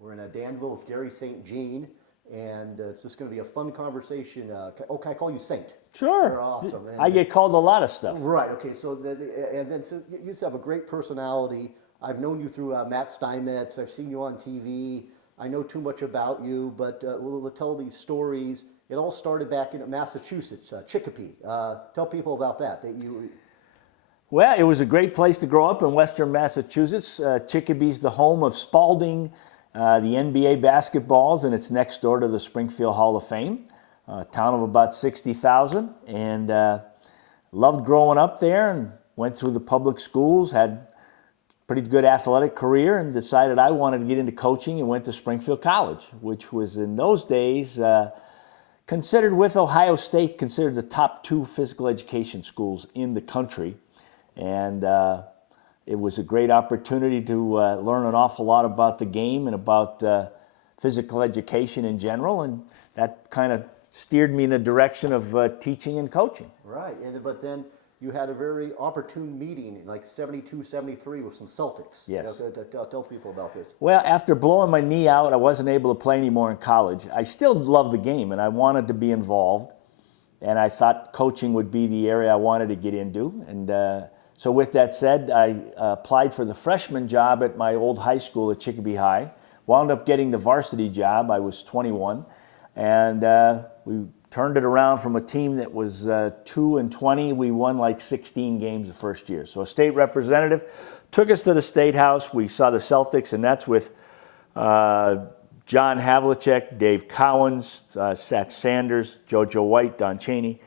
We're in Danville with Garry St. Jean, and it's just going to be a fun conversation. Can I call you Saint? Sure. You're awesome. And, I get called a lot of stuff. Right. Okay. So you just have a great personality. I've known you through Matt Steinmetz. I've seen you on TV. I know too much about you, but we'll tell these stories. It all started back in Massachusetts, Chicopee. Tell people about that. Well, it was a great place to grow up in Western Massachusetts. Chicopee's the home of Spalding, the NBA basketballs, and it's next door to the Springfield Hall of Fame. A town of about 60,000, and loved growing up there and went through the public schools, had a pretty good athletic career, and decided I wanted to get into coaching and went to Springfield College, which was in those days considered, with Ohio State, considered the top 2 physical education schools in the country. And it was a great opportunity to learn an awful lot about the game and about physical education in general, and that kind of steered me in the direction of teaching and coaching. Right, but then you had a very opportune meeting, like 72, 73 with some Celtics. Yes. Tell people about this. Well, after blowing my knee out, I wasn't able to play anymore in college. I still loved the game, and I wanted to be involved, and I thought coaching would be the area I wanted to get into. And so with that said, I applied for the freshman job at my old high school at Chicopee High, wound up getting the varsity job. I was 21, and we turned it around from a team that was 2-20. We won like 16 games the first year. So a state representative took us to the State House. We saw the Celtics, and that's with John Havlicek, Dave Cowens, Sat Sanders, JoJo White, Don Chaney.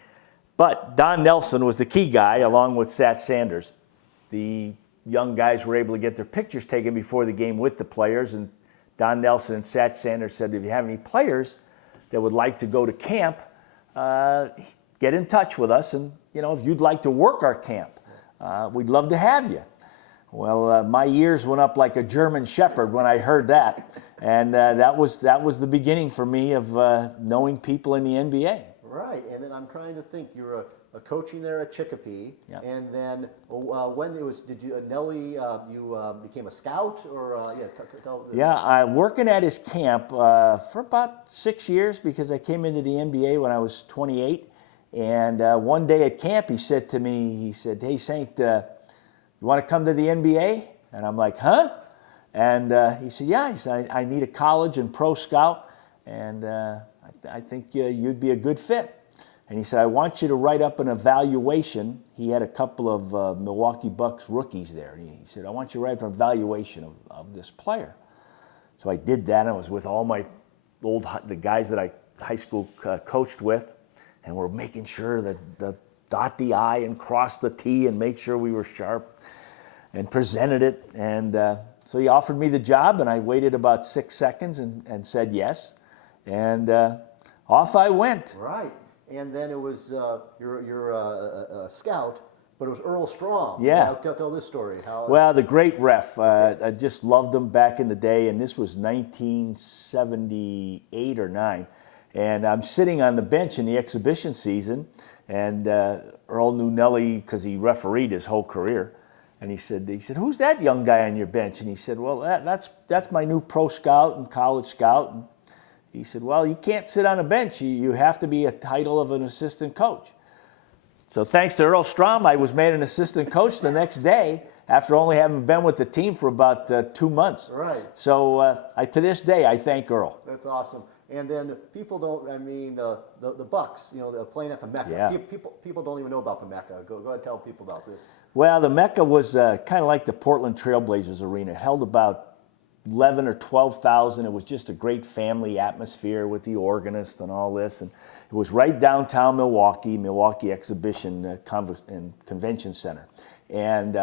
But Don Nelson was the key guy, along with Sat Sanders. The young guys were able to get their pictures taken before the game with the players, and Don Nelson and Sat Sanders said, if you have any players that would like to go to camp, get in touch with us, and if you'd like to work our camp, we'd love to have you. Well, my ears went up like a German shepherd when I heard that, and that was the beginning for me of knowing people in the NBA. Right, and then I'm trying to think. You're a coaching there at Chicopee, Yep. and then when it was, did you Nellie? You became a scout, or tell this. Yeah, working at his camp for about 6 years, because I came into the NBA when I was 28. And one day at camp, he said to me, he said, "Hey Saint, you want to come to the NBA?" And I'm like, "Huh?" And he said, "Yeah." He said, I need a college and pro scout, and I think you'd be a good fit. And he said, "I want you to write up an evaluation." He had a couple of Milwaukee Bucks rookies there. He said, "I want you to write up an evaluation of this player." So I did that. I was with all my the guys that I high school coached with, and we're making sure that the dot the I and cross the T and make sure we were sharp, and presented it. And so he offered me the job, and I waited about 6 seconds and said yes. And off I went. Right, and then it was you're a scout, but it was Earl Strom. Yeah. Tell this story. Well, the great ref. I just loved him back in the day, and this was 1978 or 9. And I'm sitting on the bench in the exhibition season, and Earl knew Nellie because he refereed his whole career. And he said, "Who's that young guy on your bench?" And he said, "Well, that's my new pro scout and college scout." And he said, "Well, you can't sit on a bench. You have to be a title of an assistant coach." So thanks to Earl Strom, I was made an assistant coach the next day after only having been with the team for about 2 months. Right. So to this day, I thank Earl. That's awesome. And then people don't. I mean, the Bucks. They're playing at the Mecca. Yeah. People don't even know about the Mecca. Go ahead, and tell people about this. Well, the Mecca was kind of like the Portland Trailblazers arena. It held about 11 or 12,000. It was just a great family atmosphere with the organist and all this. And it was right downtown Milwaukee Exhibition and Convention Center. And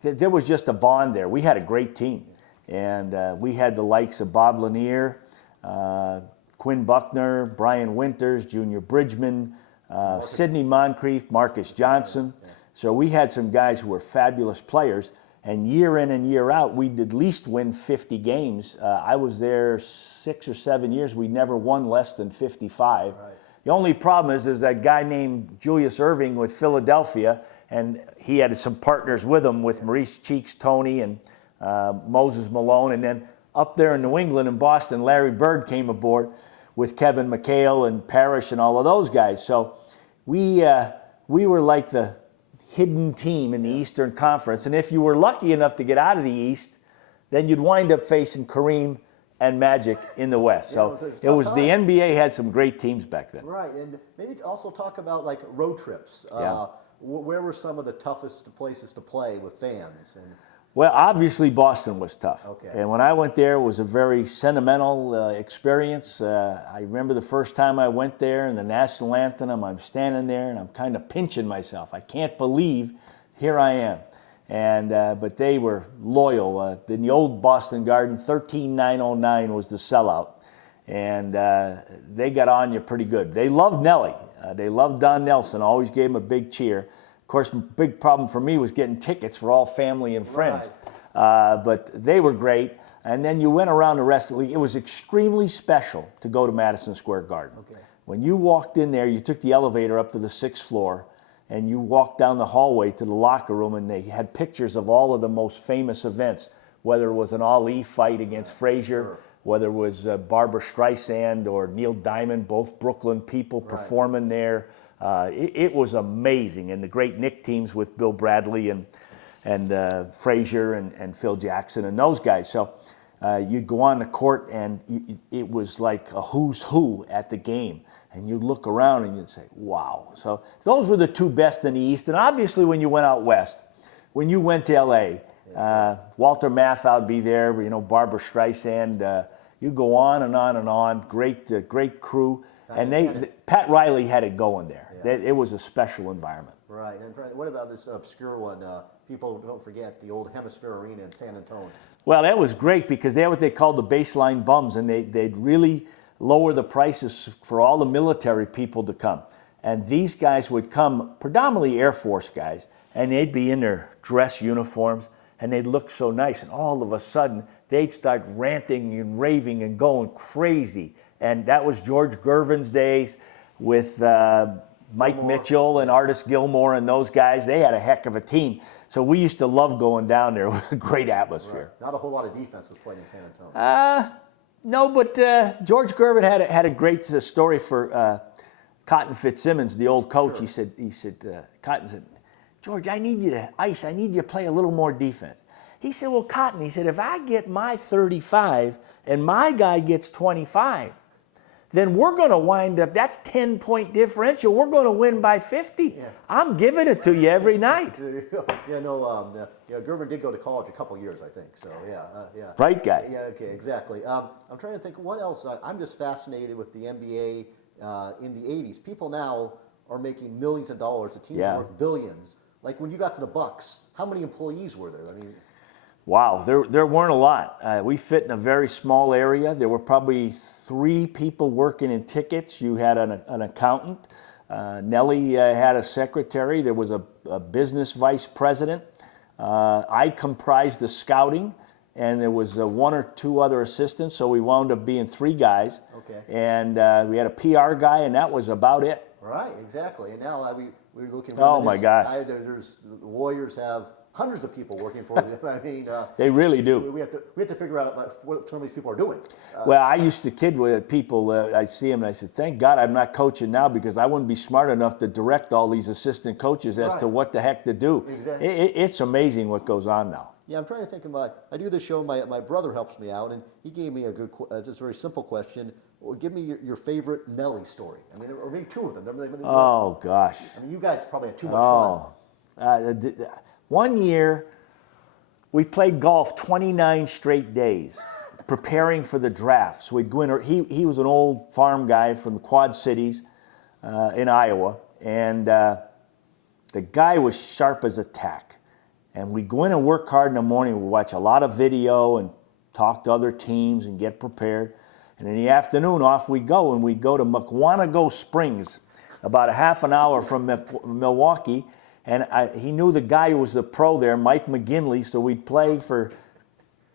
there was just a bond there. We had a great team. And we had the likes of Bob Lanier, Quinn Buckner, Brian Winters, Junior Bridgman, Sidney Moncrief, Marcus Johnson. So we had some guys who were fabulous players. And year in and year out, we'd at least win 50 games. I was there 6 or 7 years. We never won less than 55. Right. The only problem is there's that guy named Julius Erving with Philadelphia, and he had some partners with him, with Maurice Cheeks, Tony, and Moses Malone. And then up there in New England and Boston, Larry Bird came aboard with Kevin McHale and Parrish and all of those guys. So we were like the hidden team in the Eastern Conference. And if you were lucky enough to get out of the East, then you'd wind up facing Kareem and Magic in the West. So it was the NBA had some great teams back then. Right, and maybe also talk about like road trips. Where were some of the toughest places to play with fans? And well, obviously Boston was tough. Okay. And when I went there, it was a very sentimental experience. I remember the first time I went there and the national anthem, I'm standing there and I'm kind of pinching myself. I can't believe here I am. And but they were loyal. In the old Boston Garden, 13,909 was the sellout. And they got on you pretty good. They loved Nellie. They loved Don Nelson, always gave him a big cheer. Of course, big problem for me was getting tickets for all family and friends. Right. But they were great. And then you went around the rest of the league. It was extremely special to go to Madison Square Garden. Okay. When you walked in there, you took the elevator up to the 6th floor, and you walked down the hallway to the locker room, and they had pictures of all of the most famous events, whether it was an Ali fight against Frazier, whether it was Barbra Streisand or Neil Diamond, both Brooklyn people performing there. It was amazing. And the great Knick teams with Bill Bradley and Frazier and Phil Jackson and those guys. So you'd go on the court and it was like a who's who at the game. And you'd look around and you'd say, wow. So those were the two best in the East. And obviously when you went out West, when you went to L.A., Walter Matthau would be there, Barbra Streisand. You go on and on and on. Great crew. And Pat Riley had it going there. Yeah. It was a special environment. Right. And what about this obscure one? People don't forget the old Hemisphere Arena in San Antonio. Well, that was great because they had what they called the baseline bums, and they'd really lower the prices for all the military people to come. And these guys would come, predominantly Air Force guys, and they'd be in their dress uniforms, and they'd look so nice. And all of a sudden, they'd start ranting and raving and going crazy. And that was George Gervin's days with Mike Mitchell and Artis Gilmore and those guys. They had a heck of a team. So we used to love going down there. It was a great atmosphere. Right. Not a whole lot of defense was played in San Antonio. No, but George Gervin had a great story for Cotton Fitzsimmons, the old coach. Sure. He said, Cotton said, George, I need you to play a little more defense. He said, well, Cotton, he said, if I get my 35 and my guy gets 25, then we're going to wind up, that's 10-point differential. We're going to win by 50. Yeah. I'm giving it to you every night. Gervin did go to college a couple years, I think. So, yeah. Bright guy. Yeah, okay, exactly. I'm trying to think what else. I'm just fascinated with the NBA in the 80s. People now are making millions of dollars. The teams are worth billions. Like when you got to the Bucks, how many employees were there? I mean, wow, there weren't a lot. We fit in a very small area. There were probably 3 people working in tickets. You had an accountant. Nellie had a secretary. There was a business vice president. I comprised the scouting, and there was 1 or 2 other assistants, so we wound up being 3 guys. Okay. And we had a PR guy, and that was about it. Right, exactly. And now we're looking. Oh my gosh! The Warriors have hundreds of people working for them. I mean, they really do. We have to figure out what some of these people are doing. Well, I used to kid with people. I see them and I said, "Thank God I'm not coaching now because I wouldn't be smart enough to direct all these assistant coaches as to what the heck to do." Exactly. It's amazing what goes on now. Yeah, I'm trying to think about. I do this show. My brother helps me out, and he gave me a good, just a very simple question. Well, give me your favorite Nellie story. I mean, or maybe 2 of them. Oh gosh. I mean, you guys probably had too much fun. One year, we played golf 29 straight days, preparing for the draft. So we'd go in. He was an old farm guy from the Quad Cities in Iowa, and the guy was sharp as a tack. And we'd go in and work hard in the morning. We'd watch a lot of video and talk to other teams and get prepared. And in the afternoon, off we go, and we'd go to McWanago Springs, about a half an hour from Milwaukee. And he knew the guy who was the pro there, Mike McGinley, so we'd play for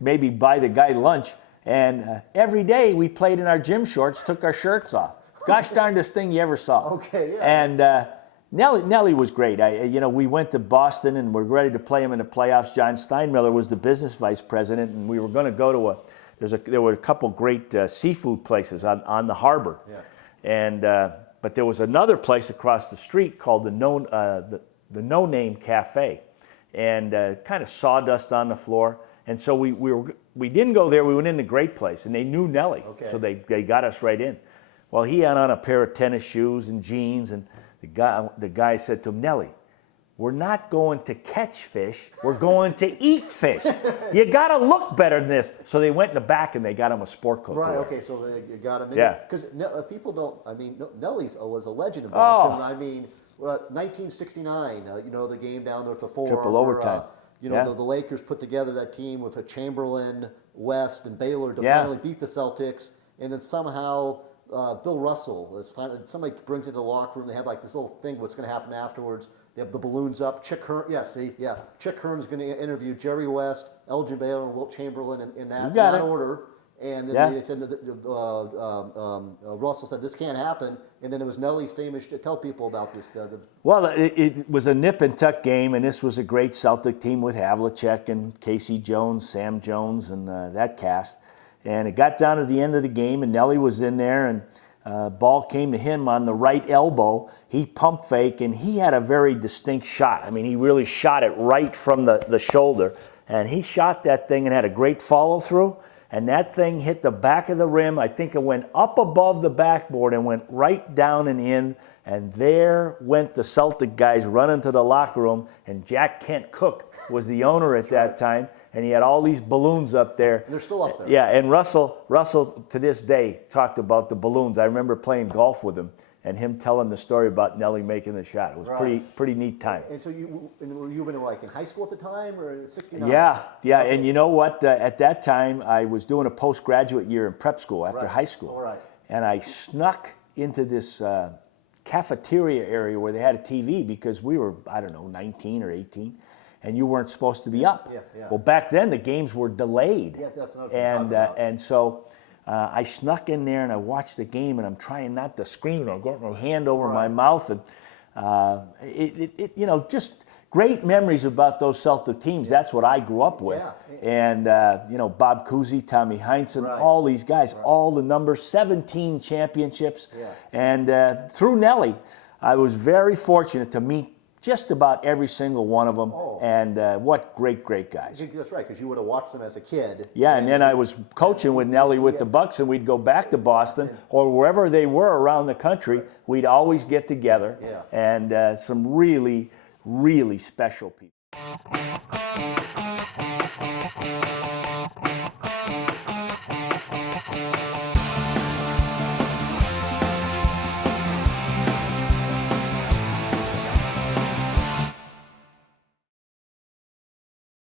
maybe buy the guy lunch. And every day we played in our gym shorts, took our shirts off. Gosh darndest thing you ever saw. Okay, yeah. And Nellie was great. We went to Boston and we're ready to play him in the playoffs. John Steinmiller was the business vice president, and we were going to go to there were a couple great seafood places on the harbor. Yeah. And but there was another place across the street called the No Name Cafe, and kind of sawdust on the floor. And so we didn't go there. We went in the great place, and they knew Nellie, Okay. so they got us right in. Well, he had on a pair of tennis shoes and jeans, and the guy said to him, "Nellie, we're not going to catch fish. We're going to eat fish. You got to look better than this." So they went in the back and they got him a sport coat. Right. to wear. Okay. So they got him. Yeah. Because people don't. I mean, Nellie's was a legend in Boston. Oh. I mean, 1969. The game down there at the Forum. Triple overtime. Yeah. The Lakers put together that team with a Chamberlain, West, and Baylor to Yeah. finally beat the Celtics, and then somehow Bill Russell somebody brings it to the locker room. They have like this little thing. What's going to happen afterwards? They have the balloons up. Chick Hearn. Yeah. See. Yeah. Chick Hearn's going to interview Jerry West, Elgin Baylor, and Wilt Chamberlain in that order. And then Yeah. they said that Russell said this can't happen, and then it was Nellie's famous. Tell people about this. Well, it was a nip and tuck game, and this was a great Celtic team with Havlicek and Casey Jones, Sam Jones, and that cast. And it got down to the end of the game, and Nellie was in there, and ball came to him on the right elbow. He pump fake, and he had a very distinct shot. I mean, he really shot it right from the shoulder, and he shot that thing and had a great follow through. And that thing hit the back of the rim. I think it went up above the backboard and went right down and in. And there went the Celtic guys running to the locker room. And Jack Kent Cook was the owner at that time. And he had all these balloons up there. And they're still up there. Yeah, and Russell to this day talked about the balloons. I remember playing golf with him and him telling the story about Nellie making the shot. It was pretty neat time. And so you were like in high school at the time, or 69? Yeah. And you know what? At that time, I was doing a postgraduate year in prep school after high school. All right. And I snuck into this cafeteria area where they had a TV because we were, 19 or 18, and you weren't supposed to be up. Yeah. Well, back then, the games were delayed. Yeah, that's what I'm talking about. And so I snuck in there and I watched the game, and I'm trying not to scream, and I got my hand over my mouth, and just great memories about those Celtic teams. Yeah. That's what I grew up with. Yeah. And Bob Cousy, Tommy Heinsohn, all these guys, all the numbers, 17 championships. Yeah. And through Nellie, I was very fortunate to meet just about every single one of them. Oh. And what great guys. That's right, because you would have watched them as a kid. Yeah, and then I was coaching with Nellie with the Bucks, and we'd go back to Boston or wherever they were around the country. We'd always get together, and some really, really special people.